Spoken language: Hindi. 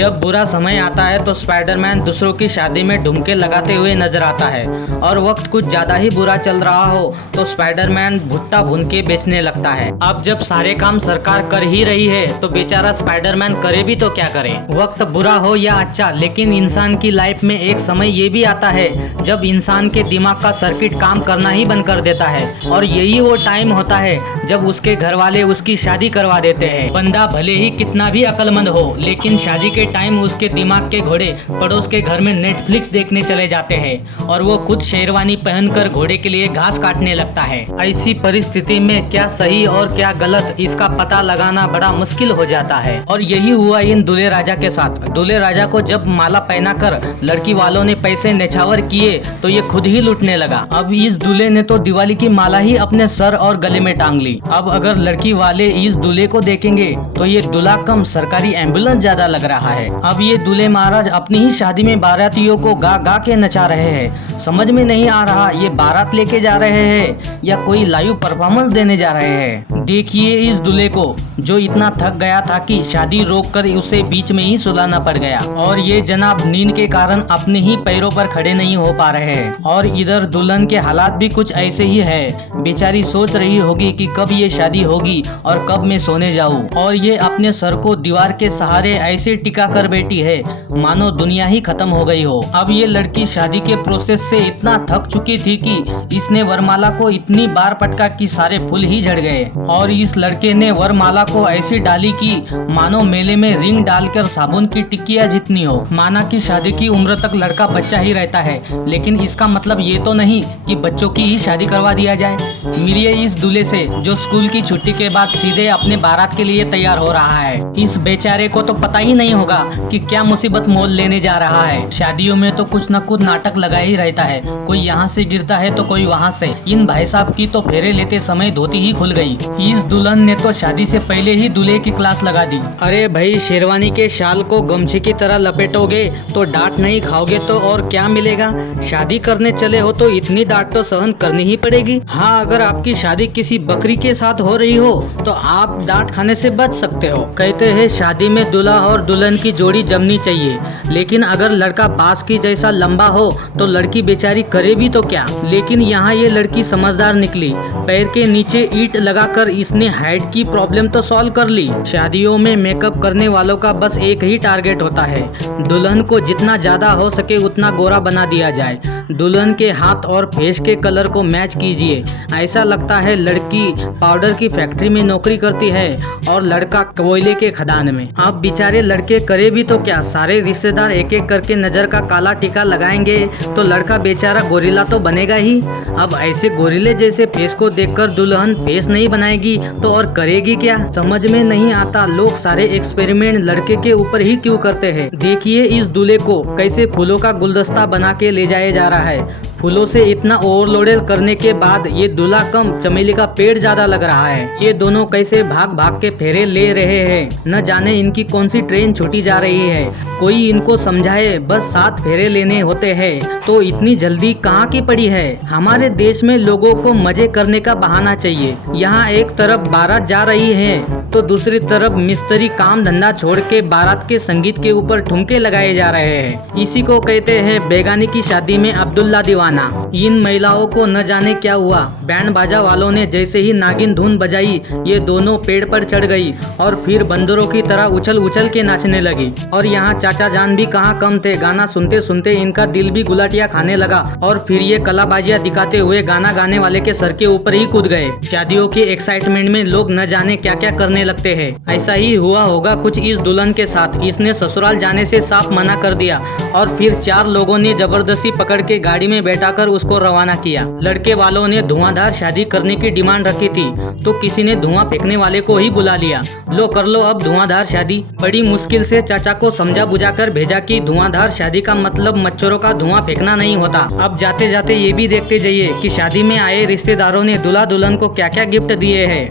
जब बुरा समय आता है तो स्पाइडरमैन दूसरों की शादी में ढुमके लगाते हुए नजर आता है और वक्त कुछ ज्यादा ही बुरा चल रहा हो तो स्पाइडरमैन भुट्टा भून के बेचने लगता है। अब जब सारे काम सरकार कर ही रही है तो बेचारा स्पाइडरमैन करे भी तो क्या करे। वक्त बुरा हो या अच्छा, लेकिन इंसान की लाइफ में एक समय ये भी आता है जब इंसान के दिमाग का सर्किट काम करना ही बंद कर देता है और यही वो टाइम होता है जब उसके घर वाले उसकी शादी करवा देते हैं। बंदा भले ही कितना भी अक्लमंद हो, लेकिन शादी के टाइम उसके दिमाग के घोड़े पड़ोस के घर में नेटफ्लिक्स देखने चले जाते हैं और वो खुद शेरवानी पहनकर घोड़े के लिए घास काटने लगता है। ऐसी परिस्थिति में क्या सही और क्या गलत, इसका पता लगाना बड़ा मुश्किल हो जाता है। और यही हुआ इन दूल्हे राजा के साथ। दूल्हे राजा को जब माला पहनाकर लड़की वालों ने पैसे नेछावर किए तो ये खुद ही लूटने लगा। अब इस दूल्हे ने तो दिवाली की माला ही अपने सर और गले में टांग ली। अब अगर लड़की वाले इस दूल्हे को देखेंगे तो ये दूल्हा कम सरकारी एम्बुलेंस ज्यादा लग रहा है। अब ये दूल्हे महाराज अपनी ही शादी में बारातियों को गा गा के नचा रहे हैं। समझ में नहीं आ रहा ये बारात लेके जा रहे हैं या कोई लाइव परफॉर्मेंस देने जा रहे हैं। देखिए इस दूल्हे को जो इतना थक गया था कि शादी रोककर उसे बीच में ही सुलाना पड़ गया और ये जनाब नींद के कारण अपने ही पैरों पर खड़े नहीं हो पा रहे हैं। और इधर दुल्हन के हालात भी कुछ ऐसे ही है। बेचारी सोच रही होगी कि कब ये शादी होगी और कब मैं सोने जाऊं। और ये अपने सर को दीवार के सहारे ऐसे टिका कर बैठी है मानो दुनिया ही खत्म हो गई हो। अब ये लड़की शादी के प्रोसेस से इतना थक चुकी थी कि इसने वरमाला को इतनी बार पटका कि सारे फूल ही झड़ गए। और इस लड़के ने वरमाला को ऐसी डाली कि मानो मेले में रिंग डालकर साबुन की टिक्कियां जितनी हो। माना कि शादी की उम्र तक लड़का बच्चा ही रहता है, लेकिन इसका मतलब ये तो नहीं कि बच्चों की ही शादी करवा दिया जाए। मिलिए इस दूल्हे से जो स्कूल की छुट्टी के बाद सीधे अपने बारात के लिए तैयार हो रहा है। इस बेचारे को तो पता ही नहीं होगा कि क्या मुसीबत मोल लेने जा रहा है। शादियों में तो कुछ न कुछ नाटक लगा ही रहता है, कोई यहाँ से गिरता है तो कोई वहाँ से। इन भाई साहब की तो फेरे लेते समय धोती ही खुल गई। इस दुल्हन ने तो शादी से पहले ही दूल्हे की क्लास लगा दी। अरे भाई, शेरवानी के शाल को गमछे की तरह लपेटोगे तो डांट नहीं खाओगे तो और क्या मिलेगा। शादी करने चले हो तो इतनी डांट तो सहन करनी ही पड़ेगी। हाँ, अगर आपकी शादी किसी बकरी के साथ हो रही हो तो आप डांट खाने से बच सकते हो। कहते हैं शादी में दूल्हा और दुल्हन की जोड़ी जमनी चाहिए, लेकिन अगर लड़का बांस की जैसा लंबा हो तो लड़की बेचारी करे भी तो क्या। लेकिन यहाँ ये लड़की समझदार निकली। पैर के नीचे ईंट लगाकर इसने हाइट की प्रॉब्लम तो सॉल्व कर ली। शादियों में मेकअप करने वालों का बस एक ही टारगेट होता है, दुल्हन को जितना ज्यादा हो सके उतना गोरा बना दिया जाए। दुल्हन के हाथ और फेस के कलर को मैच कीजिए। ऐसा लगता है लड़की पाउडर की फैक्ट्री में नौकरी करती है और लड़का कोयले के खदान में। अब बेचारे लड़के करे भी तो क्या, सारे रिश्तेदार एक एक करके नजर का काला टीका लगाएंगे तो लड़का बेचारा गोरिल्ला तो बनेगा ही। अब ऐसे गोरिल्ले जैसे फेस को देखकर दुल्हन फेस नहीं बनाएगी तो और करेगी क्या। समझ में नहीं आता लोग सारे एक्सपेरिमेंट लड़के के ऊपर ही क्यों करते हैं। देखिए इस दूल्हे को कैसे फूलों का गुलदस्ता बना के ले जाया जा रहा है। फूलों से इतना ओवरलोडेड करने के बाद ये दूल्हा कम चमेली का पेड़ ज्यादा लग रहा है। ये दोनों कैसे भाग भाग के फेरे ले रहे हैं, न जाने इनकी कौन सी ट्रेन छूटी जा रही है। कोई इनको समझाए, बस 7 फेरे लेने होते हैं तो इतनी जल्दी कहाँ की पड़ी है। हमारे देश में लोगों को मजे करने का बहाना चाहिए। यहाँ एक तरफ बारात जा रही है तो दूसरी तरफ मिस्त्री काम धंधा छोड़ के बारात के संगीत के ऊपर ठुमके लगाए जा रहे हैं। इसी को कहते हैं बेगानी की शादी में अब्दुल्ला दीवाना। इन महिलाओं को न जाने क्या हुआ, बैंड बाजा वालों ने जैसे ही नागिन धुन बजाई ये दोनों पेड़ पर चढ़ गई और फिर बंदरों की तरह उछल उछल के नाचने लगी। और यहाँ चाचा जान भी कहाँ कम थे, गाना सुनते सुनते इनका दिल भी गुलाटियाँ खाने लगा और फिर ये कलाबाजियाँ दिखाते हुए गाना गाने वाले के सर के ऊपर ही कूद गए। शादियों के एक्साइटमेंट में लोग न जाने क्या क्या करने लगते हैं। ऐसा ही हुआ होगा कुछ इस दुल्हन के साथ। इसने ससुराल जाने से साफ मना कर दिया और फिर 4 लोगों ने जबरदस्ती पकड़ के गाड़ी में बैठाकर उसको रवाना किया। लड़के वालों ने धुआंधार शादी करने की डिमांड रखी थी तो किसी ने धुआं फेंकने वाले को ही बुला लिया। लो कर लो अब धुआंधार शादी। बड़ी मुश्किल से चाचा को समझा बुझाकर भेजा कि धुआंधार शादी का मतलब मच्छरों का धुआं फेंकना नहीं होता। अब जाते जाते ये भी देखते जाइए कि शादी में आए रिश्तेदारों ने दूल्हा दुल्हन को क्या क्या गिफ्ट दिए हैं।